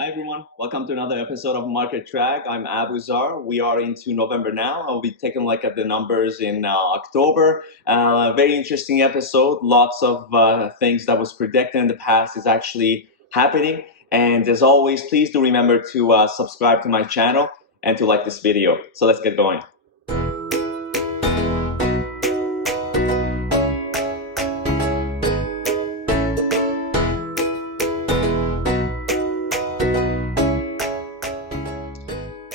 Hi everyone, welcome to another episode of Market Track. I'm Abuzar. We are into November now. I'll be taking a look at the numbers in October. Very interesting episode. Lots of things that was predicted in the past is actually happening. And as always, please do remember to subscribe to my channel and to like this video. So let's get going.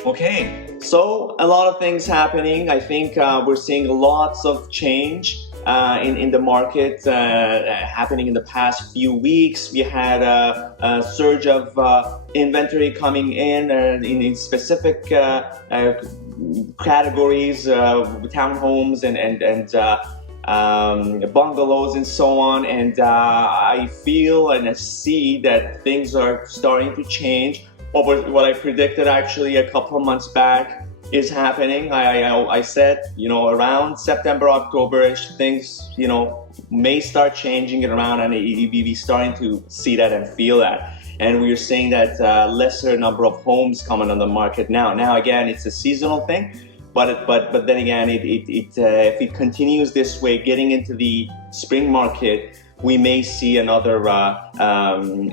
Okay, so a lot of things happening. I think we're seeing lots of change in the market happening in the past few weeks. We had a surge of inventory coming in specific categories, townhomes and bungalows and so on. And I feel and I see that things are starting to change. What I predicted actually a couple of months back is happening. I said, around September, October-ish, things, may start changing it around, and we're starting to see that and feel that. And we are seeing that lesser number of homes coming on the market now. Now, again, it's a seasonal thing, but then again, if it continues this way, getting into the spring market, we may see another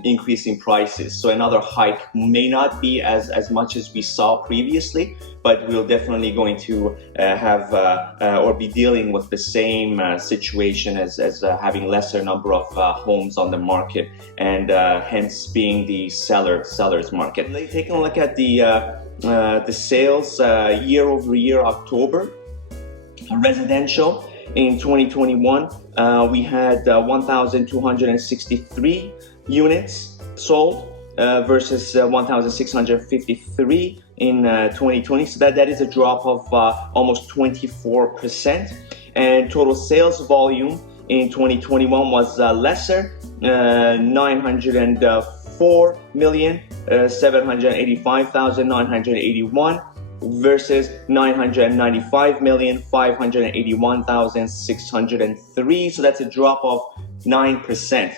increase in prices. So another hike may not be as much as we saw previously, but we're definitely going to have or be dealing with the same situation as having lesser number of homes on the market, and hence being the seller's market. Taking a look at the sales year over year, October, residential. In 2021, we had 1,263 units sold versus 1,653 in 2020. So that is a drop of almost 24%. And total sales volume in 2021 was lesser, 904,785,981. versus 995,581,603. So that's a drop of 9%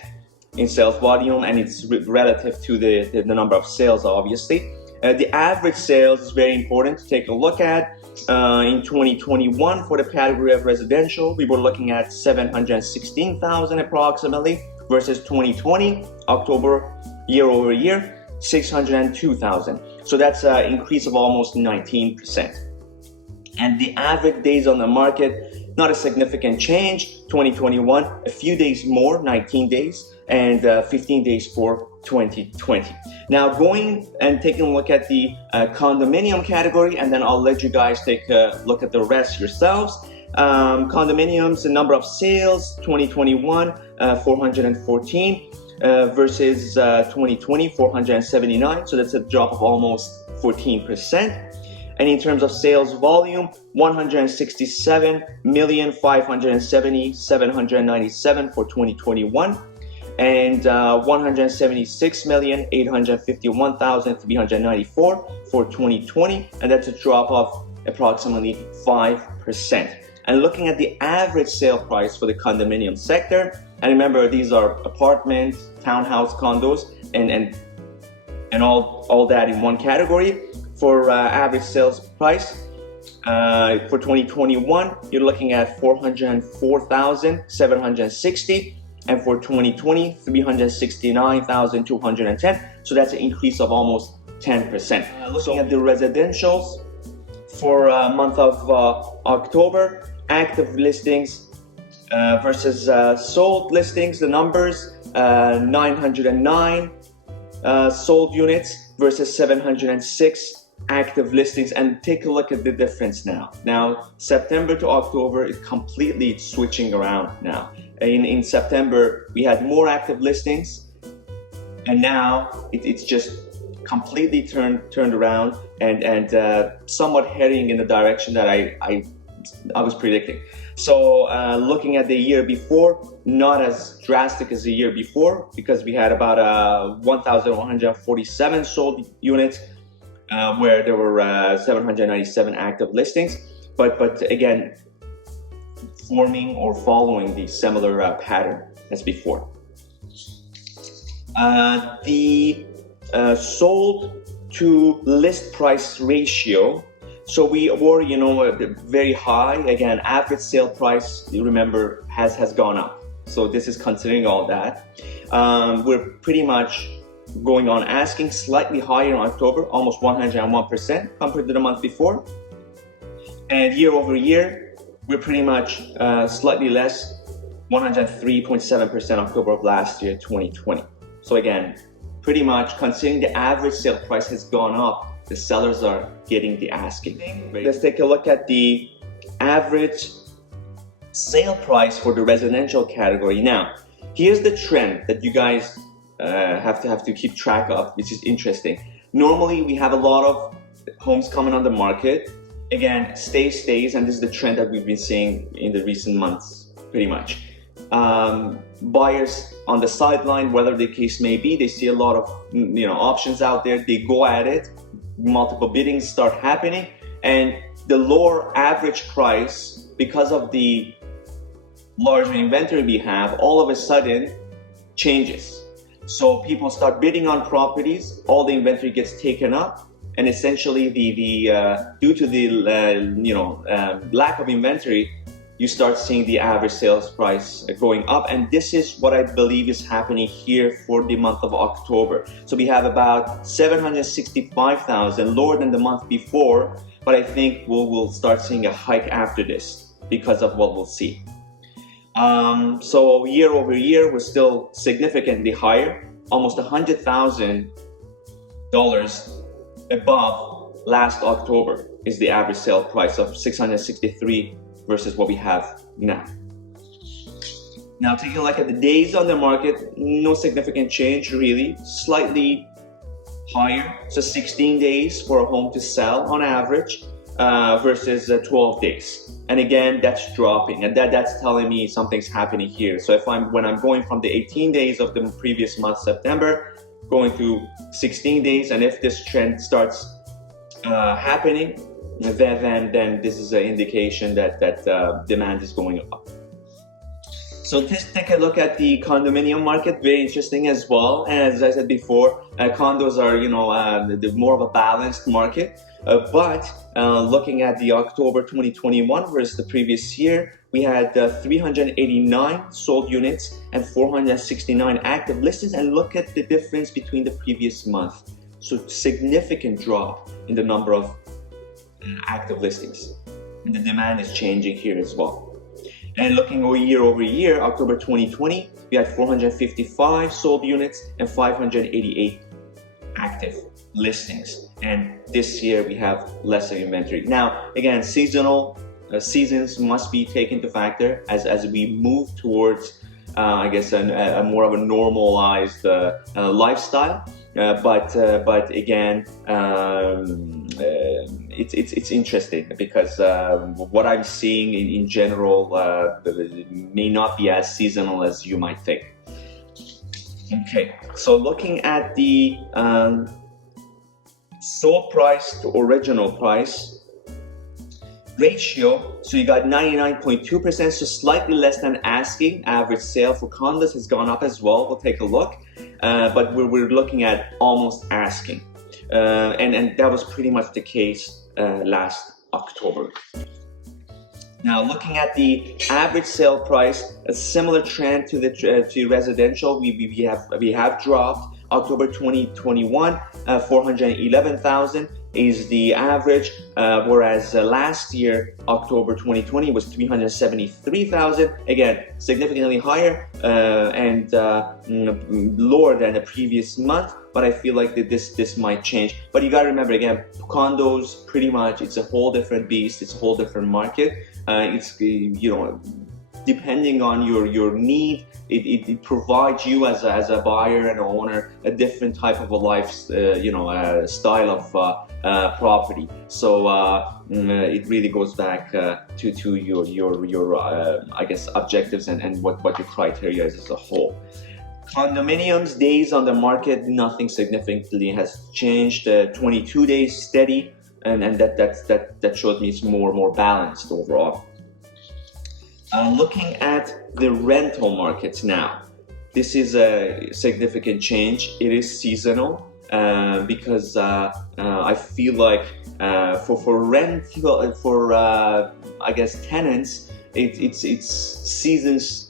in sales volume, and it's relative to the number of sales, obviously. The average sales is very important to take a look at. In 2021, for the category of residential, we were looking at 716,000 approximately, versus 2020, October year over year, 602,000. So that's an increase of almost 19%. And the average days on the market, not a significant change. 2021, a few days more, 19 days, and 15 days for 2020. Now going and taking a look at the condominium category, and then I'll let you guys take a look at the rest yourselves. Condominiums, the number of sales, 2021, 414. Versus 2020, 479. So that's a drop of almost 14%. And in terms of sales volume, 167,570,797 for 2021, and 176,851,394 for 2020, and that's a drop of approximately 5%. And looking at the average sale price for the condominium sector, and remember, these are apartments, townhouse, condos, and all that in one category. For average sales price for 2021, you're looking at 404,760, and for 2020, 369,210. So that's an increase of almost 10%. Looking at the residentials for month of October, active listings versus sold listings, the numbers, 909 sold units versus 706 active listings. And take a look at the difference now. Now, September to October is completely switching around now. In September, we had more active listings, and now it's just completely turned around and somewhat heading in the direction that I was predicting. So looking at the year before, not as drastic as the year before, because we had about 1,147 sold units, where there were 797 active listings. But again, forming or following the similar pattern as before. The sold to list price ratio. So we were, very high. Again, average sale price, you remember, has gone up. So this is considering all that. We're pretty much going on asking, slightly higher in October, almost 101% compared to the month before. And year over year, we're pretty much slightly less, 103.7% October of last year, 2020. So again, pretty much considering the average sale price has gone up, the sellers are getting the asking. Let's take a look at the average sale price for the residential category. Now, here's the trend that you guys have to keep track of, which is interesting. Normally, we have a lot of homes coming on the market. Again, stays, and this is the trend that we've been seeing in the recent months, pretty much. Buyers on the sideline, whatever the case may be, they see a lot of options out there. They go at it. Multiple biddings start happening, and the lower average price, because of the larger inventory we have, all of a sudden changes. So people start bidding on properties, all the inventory gets taken up, and essentially due to the lack of inventory, you start seeing the average sales price going up. And this is what I believe is happening here for the month of October. So we have about 765,000, lower than the month before, but I think we'll start seeing a hike after this because of what we'll see. So year over year, we're still significantly higher, almost $100,000 above last October is the average sale price of 663 versus what we have now. Now, taking a look at the days on the market, no significant change really, slightly higher. So 16 days for a home to sell on average versus 12 days. And again, that's dropping, and that's telling me something's happening here. So when I'm going from the 18 days of the previous month, September, going to 16 days, and if this trend starts happening, then this is an indication that demand is going up. So let's take a look at the condominium market. Very interesting as well. And as I said before, condos are more of a balanced market. But looking at the October 2021 versus the previous year, we had 389 sold units and 469 active listings. And look at the difference between the previous month. So significant drop in the number of active listings. And the demand is changing here as well. And looking over year, October 2020, we had 455 sold units and 588 active listings. And this year we have lesser inventory. Now, again, seasons must be taken into factor as we move towards, a more of a normalized lifestyle. But again, it's interesting because what I'm seeing in general may not be as seasonal as you might think. Okay, so looking at the sold price to original price ratio, so you got 99.2%, so slightly less than asking. Average sale for condos has gone up as well. We'll take a look. But we're looking at almost asking. And that was pretty much the case last October. Now, looking at the average sale price, a similar trend to residential. We have dropped. October 2021, 411,000 is the average, whereas last year, October 2020, was 373,000. Again, significantly higher and lower than the previous month. But I feel like that this might change. But you gotta remember, again, condos, pretty much, it's a whole different beast. It's a whole different market. It's depending on your need, it provides you as a buyer and owner a different type of a life, style of property. So it really goes back to your objectives and what your criteria is as a whole. Condominiums, days on the market, nothing significantly has changed. 22 days steady, and that shows me it's more balanced overall. Looking at the rental markets now, this is a significant change. It is seasonal. because I feel like for rent for I guess tenants, it's seasons.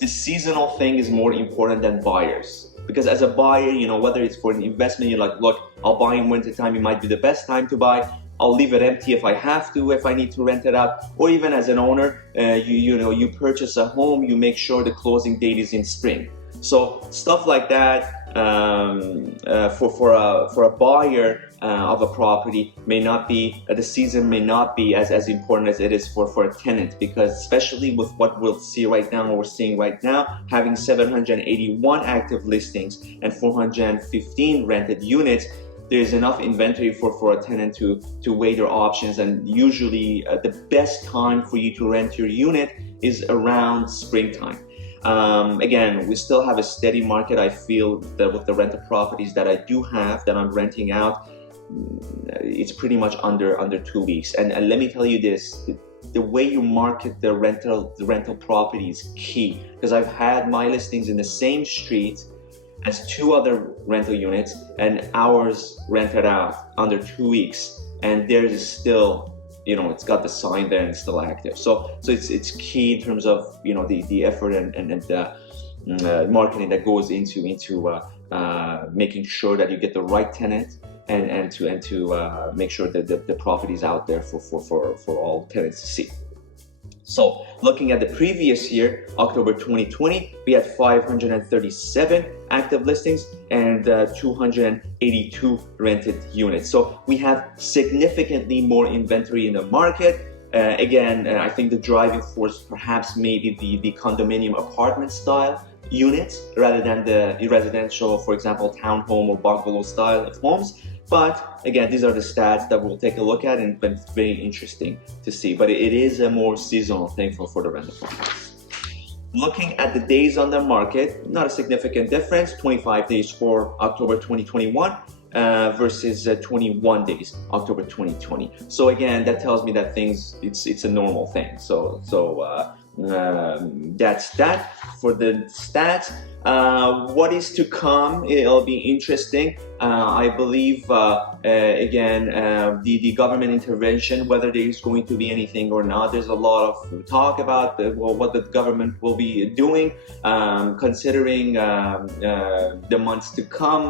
The seasonal thing is more important than buyers, because as a buyer, you know, whether it's for an investment, you're like, look, I'll buy in winter time, it might be the best time to buy. I'll leave it empty if I have to, if I need to rent it out. Or even as an owner, you purchase a home, you make sure the closing date is in spring. So stuff like that, for a buyer of a property may not be, the season may not be as important as it is for a tenant, because especially with what we'll see right now, what we're seeing right now, having 781 active listings and 415 rented units, there's enough inventory for a tenant to weigh their options. And usually the best time for you to rent your unit is around springtime. Again, we still have a steady market. I feel that with the rental properties that I do have, that I'm renting out, it's pretty much under 2 weeks. And let me tell you this, the way you market the rental property is key, because I've had my listings in the same street as 2 other rental units, and ours rented out under 2 weeks, and theirs is still, you know, it's got the sign there and it's still active. So it's key in terms of, you know, the effort and the marketing that goes into making sure that you get the right tenant, and to make sure that the property is out there for all tenants to see. So looking at the previous year, October 2020, we had 537 active listings and 282 rented units. So we have significantly more inventory in the market. Again, I think the driving force perhaps maybe the condominium apartment style units rather than the residential, for example, townhome or bungalow style of homes. But again, these are the stats that we'll take a look at, and it's very interesting to see. But it is a more seasonal thing for the rental properties. Looking at the days on the market, not a significant difference, 25 days for October 2021 versus 21 days October 2020. So again, that tells me that it's a normal thing. So that's that for the stats. What is to come, it'll be interesting. I believe again, the government intervention, whether there is going to be anything or not, there's a lot of talk about what the government will be doing, considering the months to come.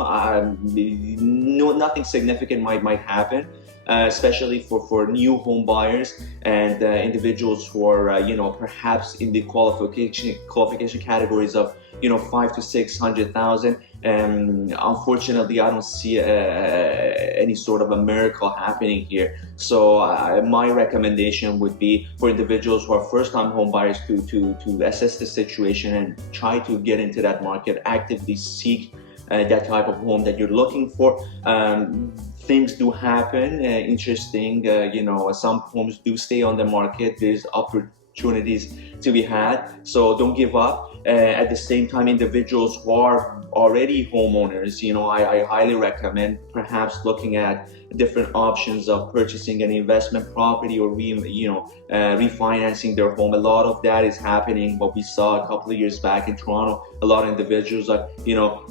Nothing significant might happen, especially for new home buyers and individuals who are perhaps in the qualification categories of 500,000 to 600,000. Unfortunately, I don't see any sort of a miracle happening here. So my recommendation would be for individuals who are first-time home buyers to assess the situation and try to get into that market, actively seek that type of home that you're looking for. Things do happen, interesting, some homes do stay on the market. There's opportunities to be had, so don't give up. At the same time, individuals who are already homeowners, I highly recommend perhaps looking at different options of purchasing an investment property or refinancing their home. A lot of that is happening. What we saw a couple of years back in Toronto, a lot of individuals are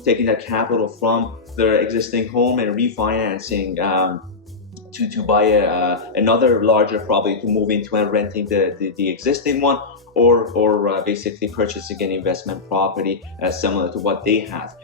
taking that capital from their existing home and refinancing to buy another larger property to move into and renting the existing one, or basically purchasing an investment property similar to what they have,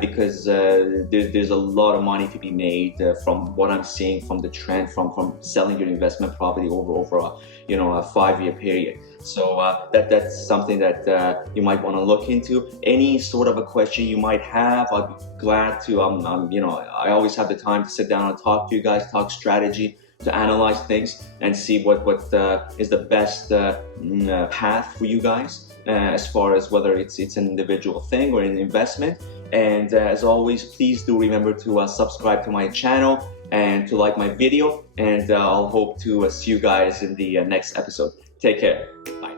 because there's a lot of money to be made from what I'm seeing from the trend from selling your investment property over a 5-year period. So that's something that you might want to look into. Any sort of a question you might have, I'd be glad to. I always have the time to sit down and talk to you guys, talk strategy, to analyze things and see what is the best path for you guys, as far as whether it's an individual thing or an investment. And as always, please do remember to subscribe to my channel and to like my video, and I'll hope to see you guys in the next episode. Take care. Bye.